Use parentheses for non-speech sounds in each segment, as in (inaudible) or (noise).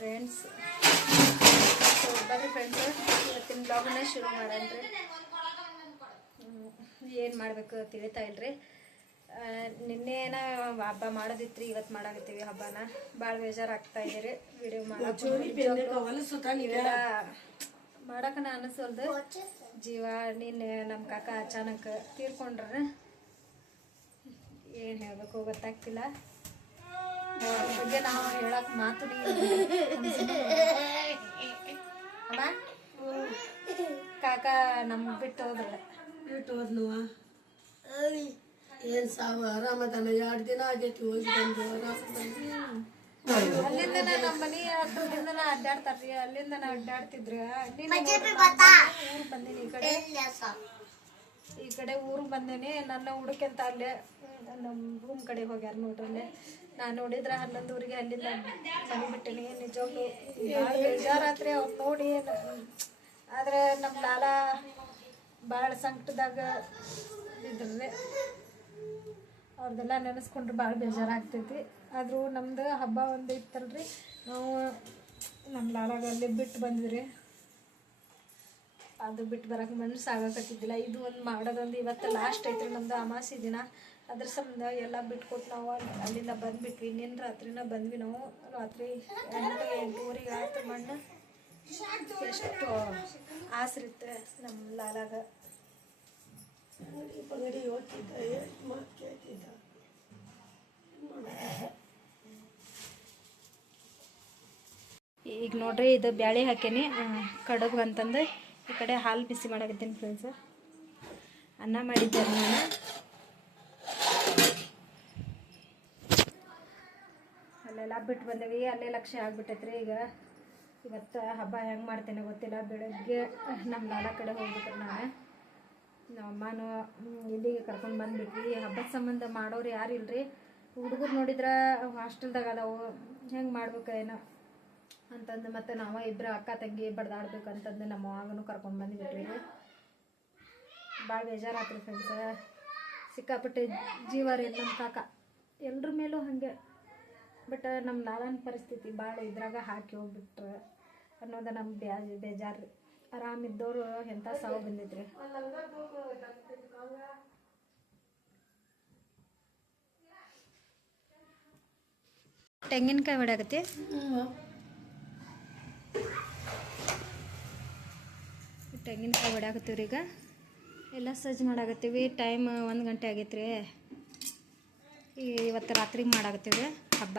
Friends ಬರ್ರಿ friends ಇವತ್ತಿನ ಬ್ಲಾಗನ್ನ ಶುರು ಮಾಡನ್ರಿ ಏನು ಮಾಡಬೇಕು ತಿಳಿತಾ ಇಲ್ರಿ. ನಿನ್ನೆ ನಿನ್ನೆನ ಹಬ್ಬ ಮಾಡೋದಿತ್ರಿ ಇವತ್ತು ಮಾಡಾಕತ್ತೀವಿ ಹಬ್ಬನ. ಭಾಳ ಬೇಜಾರಾಗ್ತಾ ಇದೀರಿ ವಿಡಿಯೋ ಮಾಡಕನ ಅನಿಸಲ್ದು. ಜೀವ ನಿನ್ನೆ ನಮ್ಮ ಕಾಕ ಅಚಾನಕ್ ತೀರ್ಕೊಂಡ್ರ. ಏನು ಹೇಳ್ಬೇಕು ಗೊತ್ತಾಗ್ತಿಲ್ಲ. ಬಗ್ಗೆ ನಾವು ಹೇಳಕ್ ಮಾತು ಅಮ್ಮ? ಕಾಕ ನಮ್ ಬಿಟ್ಟು ಹೋದ್ರ ಬಿಟ್ಟು ಹೋದ್ನುವ ಏನ್ ಸಾವು? ಆರಾಮದಾನ ಎರಡು ದಿನ ಆಗೈತಿ ಹೋಗಿ ಬಂದು ಅಲ್ಲಿಂದ ನಮ್ಮ ಮನೆ ಅಲ್ಲಿಂದ ಅಡ್ಡಾಡ್ತಾರ್ರಿ. ಅಲ್ಲಿಂದ ಅಡ್ಡಾಡ್ತಿದ್ರ. ಊರ್ ಬಂದಿನಿ ಈ ಕಡೆ. ಈ ಕಡೆ ಊರು ಬಂದೇನೆ, ನನ್ನ ಹುಡುಕಂತ ಅಲ್ಲೇ ನಮ್ಮ ರೂಮ್ ಕಡೆ ಹೋಗ್ಯಾರ ನೋಡ್ರಲ್ಲೇ. ನಾನು ನೋಡಿದ್ರೆ ಹನ್ನೊಂದು ಊರಿಗೆ ಅಲ್ಲಿಂದ ಬಂದ್ಬಿಟ್ಟಿನಿ. ಬಿಟ್ಟಿನಿ ನಿಜವಾಗ್ಲು ಬೇಜಾರಾತ್ರಿ ಅವ್ರು ನೋಡಿ ಆದರೆ ನಮ್ಮ ಲಾಲ ಭಾಳ ಸಂಕಟದಾಗ ಇದ್ರಿ ಅವ್ರದ್ದೆಲ್ಲ ನೆನೆಸ್ಕೊಂಡ್ರೆ ಭಾಳ ಬೇಜಾರಾಗ್ತೈತಿ. ಆದರೂ ನಮ್ದು ಹಬ್ಬ ಒಂದು ಇತ್ತಲ್ರಿ. ನಾವು ನಮ್ಮ ಲಾಲಾಗ ಅಲ್ಲಿ ಬಿಟ್ಟು ಬಂದ್ವಿ ಅದು ಬಿಟ್ಟು ಬರಕ್ಕೆ ಮನಸ್ಸು ಆಗಕತ್ತಿದ್ದಿಲ್ಲ ಇದು ಒಂದು ಮಾಡೋದೊಂದು ಇವತ್ತು ಲಾಸ್ಟ್ ಐತ್ರಿ ನಮ್ದು ಅಮಾಸಿ ದಿನ. ಅದ್ರ ಸಂಬಂಧ ಎಲ್ಲ ಬಿಟ್ಕೊಟ್ಟು ನಾವು ಅಲ್ಲಿ- ಅಲ್ಲಿಂದ ಬಂದ್ಬಿಟ್ವಿ. ನಿನ್ನ ರಾತ್ರಿನ ಬಂದ್ವಿ ನಾವು. ರಾತ್ರಿ ಎಂಟು, ಎಂಟೂವರೆಗೆ ಆಯ್ತು ಮಣ್ಣು. ಎಷ್ಟು ಆಸರಿತ್ತು ನಮ್ಮ ಲಾಲಾಗ. ಈಗ ನೋಡ್ರಿ ಇದು ಬ್ಯಾಳಿ ಹಾಕೇನಿ ಕಡುಬು ಅಂತಂದು. ಈ ಕಡೆ ಹಾಲು ಬಿಸಿ ಮಾಡಕತ್ತೀನಿ ಫ್ರೆಂಡ್ಸ್ ಅನ್ನ ಮಾಡಿದ್ದೆ ನಾನು ಅಲ್ಲೆಲ್ಲ ಬಿಟ್ಟು ಬಂದೇವಿ, ಅಲ್ಲೇ ಲಕ್ಷ್ಯ ಆಗ್ಬಿಟ್ಟೈತ್ರಿ ಈಗ. ಇವತ್ತು ಹಬ್ಬ ಹೆಂಗೆ ಮಾಡ್ತೇನೆ ಗೊತ್ತಿಲ್ಲ, ಬೆಳಗ್ಗೆ ನಮ್ಮ ಲಾಲ ಕಡೆ ಹೋಗ್ಬಿಟ್ರೆ ನಾನು ನಮ್ಮ ಅಮ್ಮನೂ ಇಲ್ಲಿಗೆ ಕರ್ಕೊಂಡು ಬಂದ್ಬಿಟ್ವಿ. ಹಬ್ಬದ ಸಂಬಂಧ ಮಾಡೋರು ಯಾರು ಇಲ್ರಿ ಹುಡುಗರು ನೋಡಿದ್ರೆ ಹಾಸ್ಟೆಲ್ದಾಗ ಅದಾವು. ಹೆಂಗೆ ಮಾಡ್ಬೇಕು ಏನೋ. ಅಂತಂದು ಮತ್ತೆ ನಾವು ಇಬ್ಬರು ಅಕ್ಕ ತಂಗಿ ಬಡ್ದಾಡ್ಬೇಕು ಅಂತಂದು ನಮ್ಮ ಅವಾಗನು ಕರ್ಕೊಂಡು ಬಂದ್ಬಿಟ್ವಿ. ಭಾಳ ಬೇಜಾರಾತ್ರಿ ಫ್ರೆಂಡ್ಸ್ ಸಿಕ್ಕಾಪಟ್ಟೆ ಜೀವ ರೀ ನಮ್ಮ ಕಾಕ ಎಲ್ರ ಮೇಲೂ ಹಾಗೆ. ಬಟ್ ನಮ್ಮ ಲಾಲನ ಪರಿಸ್ಥಿತಿ ಭಾಳ ಇದ್ರಾಗ ಹಾಕಿ ಹೋಗ್ಬಿಟ್ರೆ ಅನ್ನೋದು ನಮ್ಮ ಬ್ಯಾ ಬೇಜಾರು ರೀ ಆರಾಮಿದ್ದವರು ಎಂಥ ಸಾವು ಬಂದಿದ್ರಿ? ತೆಂಗಿನಕಾಯಿ ಹೊಡ್ಯಾಕತ್ತಿ ತೆಂಗಿನಕಾಯಿ ರೀ ಈಗ. ಎಲ್ಲ ಸಜ್ಜು ಮಾಡಾಕತ್ತೀವಿ. ಟೈಮ್ ಒಂದು ಗಂಟೆ ಆಗೈತ್ರಿ. ಇವತ್ತು ರಾತ್ರಿಗೆ ಮಾಡಾಕತ್ತೀವಿ ಹಬ್ಬ.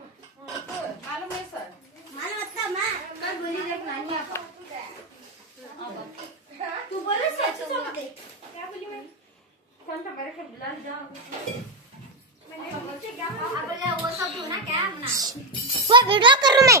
मालूम है सर मालूम अच्छा माँ कल बोली रख नानी आप तू बोले सर अच्छे से दे क्या बोली मैं कौन सा मेरे से बुला जाओ मैंने बोला क्या आप बोले वो सब तू ना क्या अपना वो वीडियो कर रहा मैं?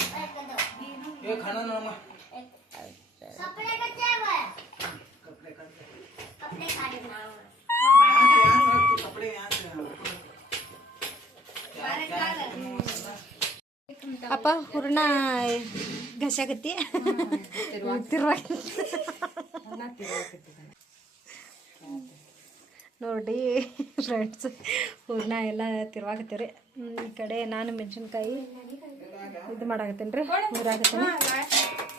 ये खाना ना मा कपड़े कच्चे हैं कपड़े कपड़े कपड़े काटे यहाँ से यहाँ से रख तू कपड़े यहाँ से यहाँ। क्या क्या ಅಪ್ಪ ಹೂರ್ಣ ಘಸಾಗತ್ತಿ ತಿರ್ವಾ ನೋಡ್ರಿ ಫ್ರೆಂಡ್ಸ್ ಹೂರ್ಣ ಎಲ್ಲ ತಿರ್ವಾಕತ್ತೀವಿ ಈ ಕಡೆ ನಾನು ಮೆಣಸಿನ್ಕಾಯಿ ಇದು ಮಾಡಾಕತ್ತೇನ್ರಿ? ರೀ ಹುರಾಕತ್ತೀನಿ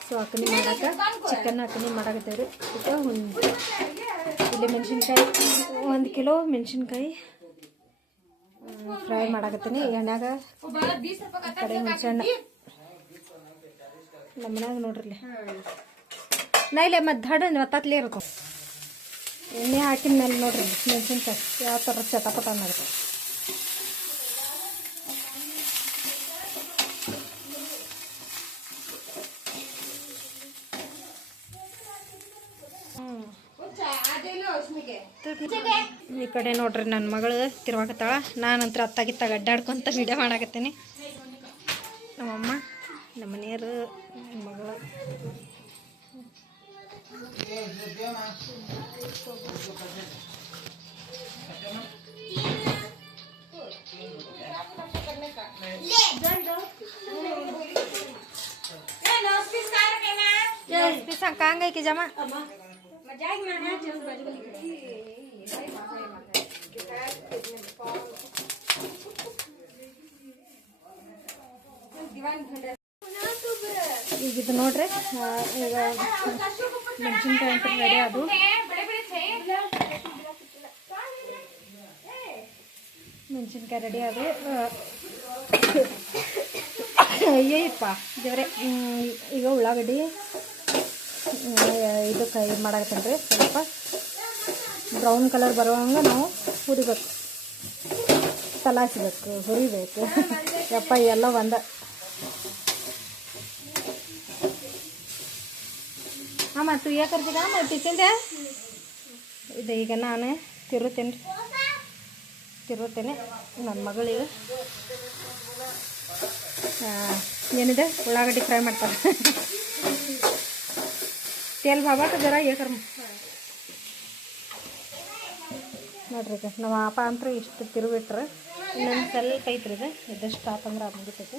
ಸೊ ಅಕ್ಕನಿ ಮಾಡಾಕ ಚಿಕನ್ ಅಕ್ಕನಿ ಮಾಡಾಕತ್ತೇವ್ರಿ. ಇದು ಒಂದು ಇಲ್ಲಿ ಮೆಣಸಿನ್ಕಾಯಿ ಒಂದು ಕಿಲೋ ಮೆಣಸಿನ್ಕಾಯಿ ಫ್ರೈ ಮಾಡಾಕತ್ತೀನಿ. ಎಣ್ಣೆಗ ಕಡೆ ಹುಣ್ಸೆಹಣ್ಣು ನಮ್ಮ ಮನ್ಯಾಗ ನೋಡ್ರಿ ನಾ ಇಲ್ಲೇ ಮತ್ತೆ ದಡ ಒತ್ತಾತ್ಲೇ ಇರ್ತಾವ ಎಣ್ಣೆ ಹಾಕಿದ ಮೇಲೆ ನೋಡ್ರಿ ಮೆಣಸಿನ್ಕಾಯಿ. ಯಾವ ಥರ ಚಟಪಟ ಅನ್ನೋದು ಈ ಕಡೆ ನೋಡ್ರಿ ನನ್ನ ಮಗಳು ತಿರ್ವಾಕತ್ತಾಳ ನಾನಂತರ ಅತ್ತಾಗಿತ್ತಾಗ ಅಡ್ಡಾಡ್ಕೊಂತ ವಿಡಿಯೋ ಮಾಡಾಕತ್ತೀನಿ. ನಮ್ಮಮ್ಮ ನಮ್ಮ ಮನೆಯವರು ನನ್ನ ಮಗಳು. ती ಈಗ ಇದು ನೋಡ್ರಿ ಈಗ ಮೆಣಸಿನ್ಕಾಯಿ ಅಂತ ರೆಡಿ ಅದು. ಮೆಣಸಿನ್ಕಾಯಿ ರೆಡಿ ಅದು ಏಯಪ್ಪ ದೇವ್ರೆ ಈಗ ಉಳ್ಳಾಗಡ್ಡಿ ಇದು ಕೈ ಮಾಡಾಕತ್ತೇನೆ ರೀ ಸ್ವಲ್ಪ. ಬ್ರೌನ್ ಕಲರ್ ಬರುವಂಗೆ ನಾವು ಹುರಿಬೇಕು ತಲಾಸಿಬೇಕು ಹುರಿಬೇಕು. ಯಪ್ಪ ಎಲ್ಲ ಒಂದ ಹಾಂ ಮತ್ತು ಯಾಕರ್ತೀಗ ಮತ್ತು ತಿಂದೆ ಇದು ಈಗ ನಾನು ತಿರುತ್ತೇನೆ. ತಿರುತ್ತೇನೆ ನನ್ನ ಮಗಳಿಗೆ ಏನಿದೆ? ಉಳ್ಳಾಗಡ್ಡಿ ಫ್ರೈ ಮಾಡ್ತಾರೆ (laughs) ತೇಲ್ ಬಾಬಾಕ ಜರ ಏಕರ್ ನೋಡ್ರಿ ಈಗ ನಮ್ಮ ಆಪ ಅಂತೂ ಇಷ್ಟು ತಿರುಗಿಟ್ರೆ. ಇನ್ನೊಂದು ಸ್ವಲ್ಪ ಐತ್ರಿ ಇದು ಅಂದ್ರೆ ಅದು ಮುಗಿತೈತಿ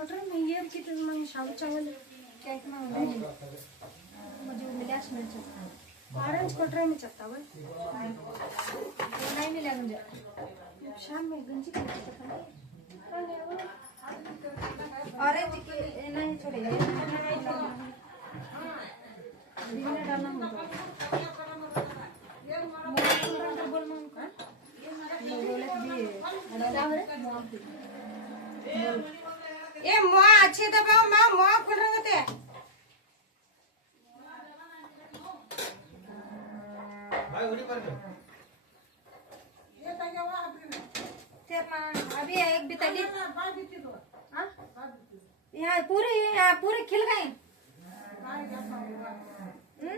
माझ्या फोटो में ये किती मग शाहू चावल केक में मुझे मिलास मिल सकता है ऑरेंज कोटरे में चलता हुआ नहीं मिला मुझे शाम ए मो अच्छे दबाओ माँ मो ಏ ಮೋ ಹಚ್ಚಿದ भाई उड़ी पर ಕುಡ್ರಂಗತೆ ये ಉಡಿ ಬರ್ರಿ अभी एक भी तली। भाई दी दो हाँ? भाई यहाँ पूरे यहाँ पूरे खिल गए। हम्म?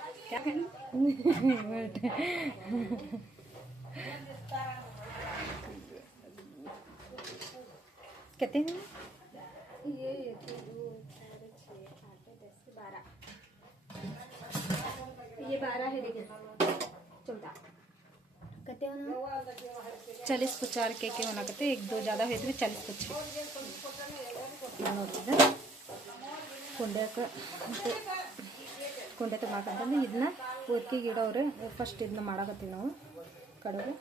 कहते हैं? ये ये ये है चालीस को चार के के होना कहते एक दो ज़्यादा हुए तो चालीस को ಮತ್ತು ಕುಂಡೆ ತುಂಬಾಕಂತಂದು ಇದನ್ನ ಒತ್ತಿಗೆ ಇಡೋರು ಫಸ್ಟ್ ಇದನ್ನ ಮಾಡಕತ್ತೀವಿ ನಾವು ಕಡುಗೆ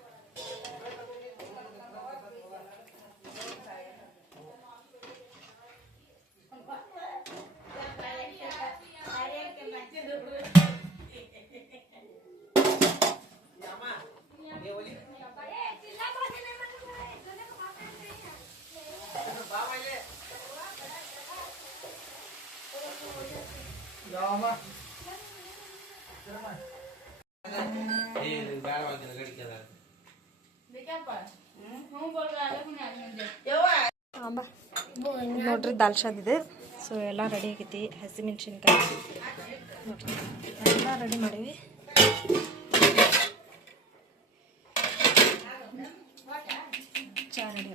ಅದ ನೋಡ್ರಿ ದಾಲ್ಶಾದಿದೆ ಸೊ ಎಲ್ಲ ರೆಡಿ ಆಗೈತಿ. ಹಸಿಮೆಣ್ಸಿನ್ಕಾಯಿ. ನೋಡ್ರಿ ಎಲ್ಲ ರೆಡಿ ಮಾಡೀವಿ. ರೆಡಿ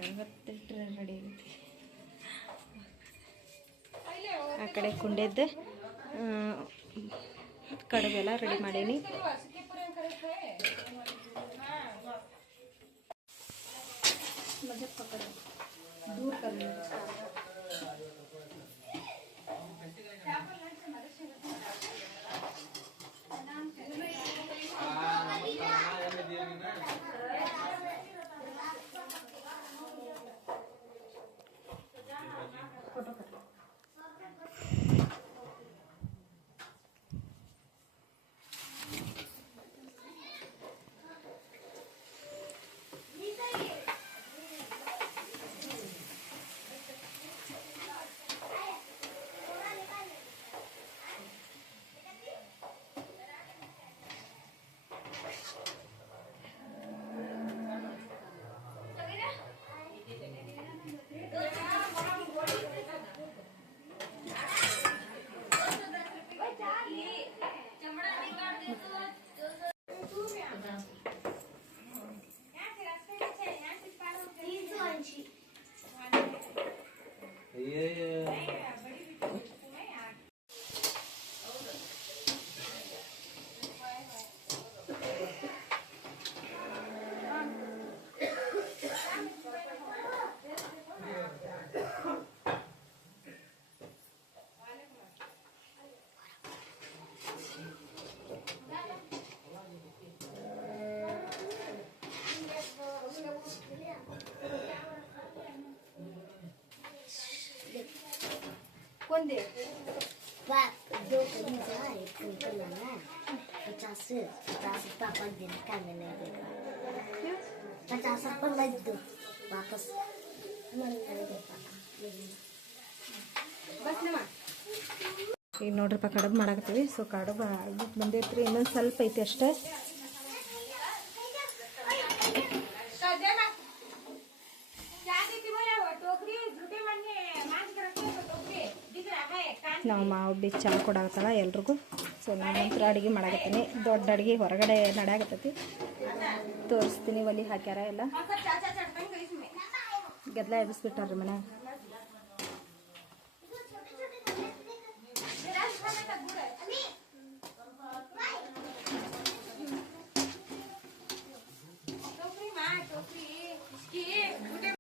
ರೆಡಿ ಆಗೈತಿ. ಆ ಕಡೆ ಕುಂಡೆದ್ದು ಕಡುಬೆಲ್ಲ ರೆಡಿ ಮಾಡೀನಿ. दूर ಬಂದೆ ಬಾ ಡೋಗ್ ಇರಾಯ್ತು ಬನ್ನಿ ಟಾಸು ಟಾಸು ಪಾಪಾ ಡಿ ಕ್ಯಾಮೆರಾ ಇದೆ ಕ್ಯೂಟ್ ಟಾಸು ರೆಪ್ಪೆ ಬಿದ್ದೋ ಬಾಸ್ ನಾನು ಬಂದೆ ಪಾಪಾ ಬಸ್ನಮ್ಮ ಈ ಸ್ವಲ್ಪ ಐತಿ ಅಷ್ಟೇ. ನಾವು ಮಾವು ಬಿ ಚಾ ಕೊಡಾಕತ್ತಲ್ಲ ಎಲ್ರಿಗೂ. ಸೊ ನಾನು ನಂತರ ಅಡುಗೆ ಮಾಡಾಕತ್ತೀನಿ. ದೊಡ್ಡ ಅಡುಗೆ ಹೊರಗಡೆ ನಡೆಯಾಕತ್ತೈತಿ. ತೋರಿಸ್ತೀನಿ ಒಲಿ ಹಾಕ್ಯಾರ ಎಲ್ಲ. ಗೆದ್ಲ ಎಬ್ಬಿಸ್ಬಿಟ್ಟಾರ್ರಿ ಮನ್ಯಾಗ.